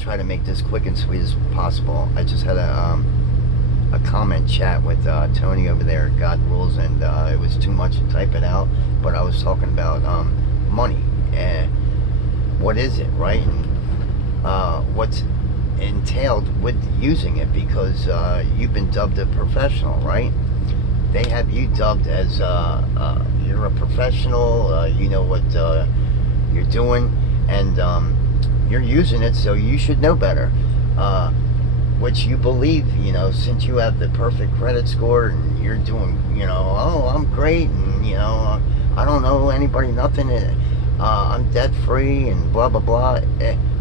try to make this quick and sweet as possible. I just had a comment chat with Tony over there at God Rules, and it was too much to type it out. But I was talking about money and what is it, right? And what's entailed with using it, because you've been dubbed a professional, right? They have you dubbed as you're a professional. You know what you're doing, and you're using it, so you should know better. Which you believe, you know, since you have the perfect credit score and you're doing, you know, oh, I'm great, and you know, I don't know anybody, nothing. I'm debt free and blah blah blah.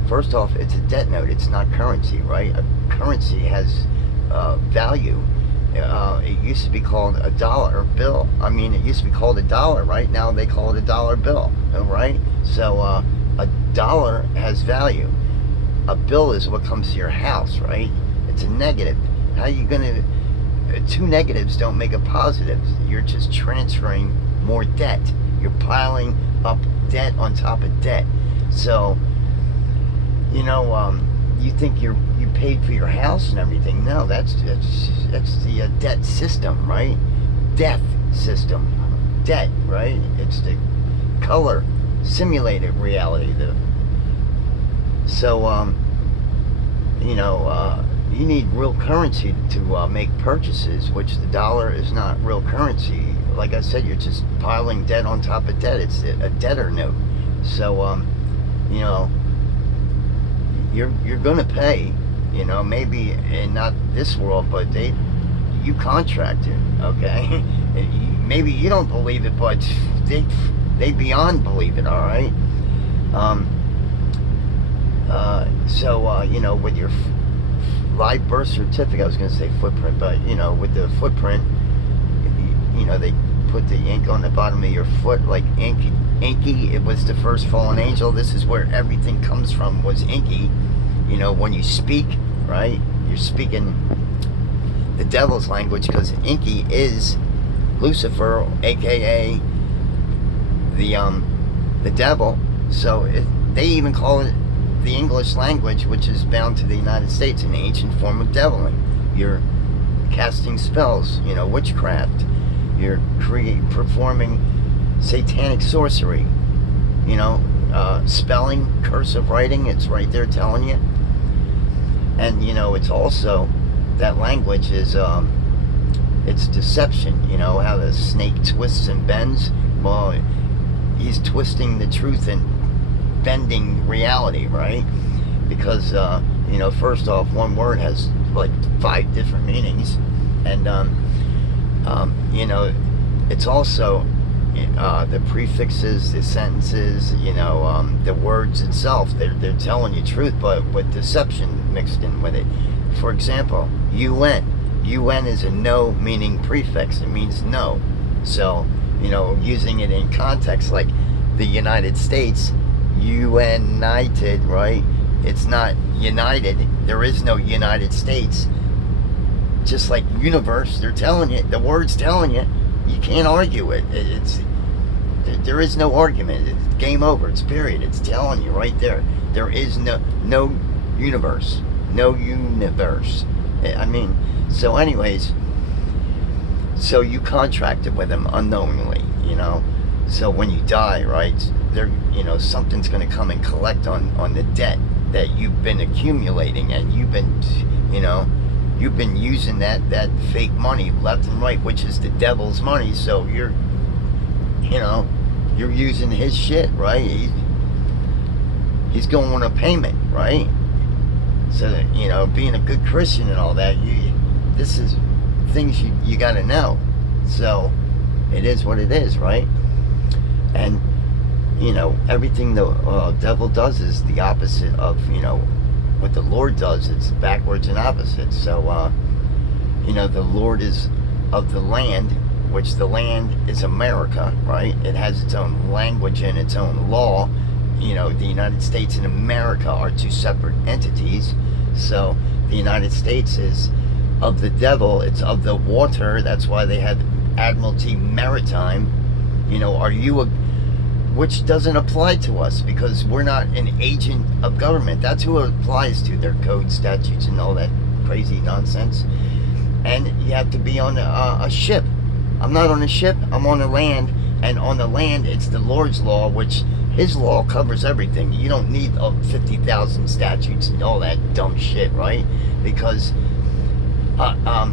First off, it's a debt note. It's not currency, right? A currency has value. It used to be called a dollar bill. I mean, it used to be called a dollar, right? Now they call it a dollar bill, right? So a dollar has value. A bill is what comes to your house, right? It's a negative. How are you gonna? Two negatives don't make a positive. You're just transferring more debt. You're piling up debt on top of debt. So, you know, you think you paid for your house and everything. No, that's the debt system, right? Death system, debt, right? It's the color simulated reality. So you know, you need real currency to make purchases, which the dollar is not real currency. Like I said, you're just piling debt on top of debt. It's a debtor note. So you know, you're gonna pay. You know, maybe in not this world, but you contracted, okay? Maybe you don't believe it, but they beyond believe it. All right. So you know, with your live birth certificate, I was going to say footprint, but you know, with the footprint, you know, they put the ink on the bottom of your foot, like inky. It was the first fallen angel. This is where everything comes from, was inky. You know, when you speak, right, you're speaking the devil's language, because inky is Lucifer, aka the devil. So they even call it the English language, which is bound to the United States, an ancient form of deviling. You're casting spells, you know, witchcraft. You're performing satanic sorcery, you know, spelling, cursive writing. It's right there telling you. And you know, it's also, that language is it's deception. You know how the snake twists and bends. Well, he's twisting the truth and bending reality, right? Because you know, first off, one word has like 5 different meanings, and you know, it's also the prefixes, the sentences, you know, the words itself. They're telling you truth, but with deception mixed in with it. For example, UN is a no meaning prefix. It means no. So you know, using it in context, like the United States, united, right? It's not united. There is no United States. Just like universe, they're telling you, the word's telling you, you can't argue it. There is no argument. It's game over. It's period. It's telling you right there. There is no universe. No universe. I mean, so anyways, so you contracted with them unknowingly, you know. So when you die, right, there, you know, something's going to come and collect on the debt that you've been accumulating, and you've been, you know, you've been using that fake money left and right, which is the devil's money. So you're, you know, you're using his shit, right? He's going on a payment, right? So, you know, being a good Christian and all that, this is things you got to know. So it is what it is, right? And you know, everything the devil does is the opposite of, you know, what the Lord does. It's backwards and opposite. So you know, the Lord is of the land, which the land is America, right? It has its own language and its own law. You know, the United States and America are 2 separate entities. So the United States is of the devil. It's of the water. That's why they have Admiralty Maritime. You know, which doesn't apply to us because we're not an agent of government. That's who it applies to, their code, statutes, and all that crazy nonsense. And you have to be on a ship. I'm not on a ship, I'm on the land, and on the land it's the Lord's law, which his law covers everything. You don't need 50,000 statutes and all that dumb shit, right? Because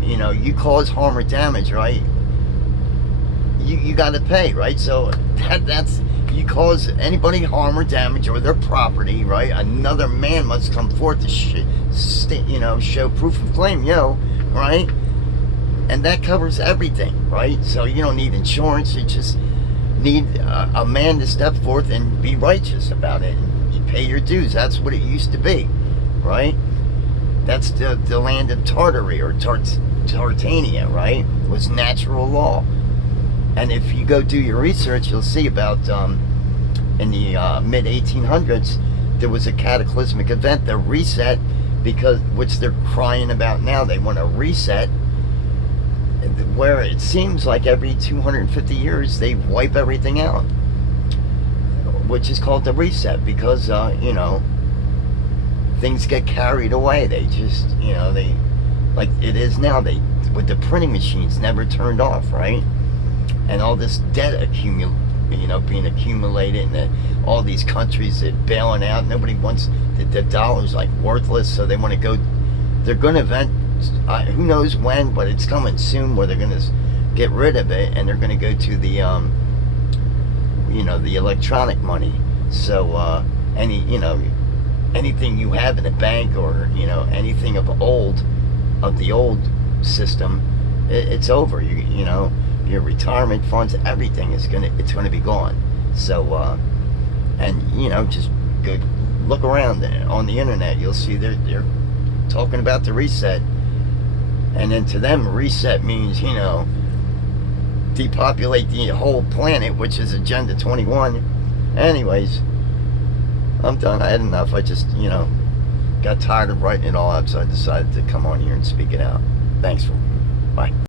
you know, you cause harm or damage, right? You got to pay, right? So that's, you cause anybody harm or damage or their property, right? Another man must come forth to you know, show proof of claim, right? And that covers everything, right? So you don't need insurance. You just need a man to step forth and be righteous about it. And you pay your dues. That's what it used to be, right? That's the land of Tartary or Tartania, right? It was natural law. And if you go do your research, you'll see about in the mid-1800s, there was a cataclysmic event, the reset, because which they're crying about now. They want to reset, where it seems like every 250 years they wipe everything out, which is called the reset, because you know, things get carried away. They just, you know, they, like it is now, they, with the printing machines never turned off, right? And all this debt being accumulated, and all these countries that bailing out. Nobody wants the dollar's like worthless, so they want to go. They're going to who knows when, but it's coming soon where they're going to get rid of it, and they're going to go to the you know, the electronic money. So anything you have in a bank, or you know, anything of the old system, it's over. You know, your retirement funds, everything is it's gonna be gone. So and you know, just go look around on the internet. You'll see they're talking about the reset, and then to them, reset means, you know, depopulate the whole planet, which is Agenda 21. Anyways, I'm done. I had enough. I just, you know, got tired of writing it all out, so I decided to come on here and speak it out. Thanks. Bye.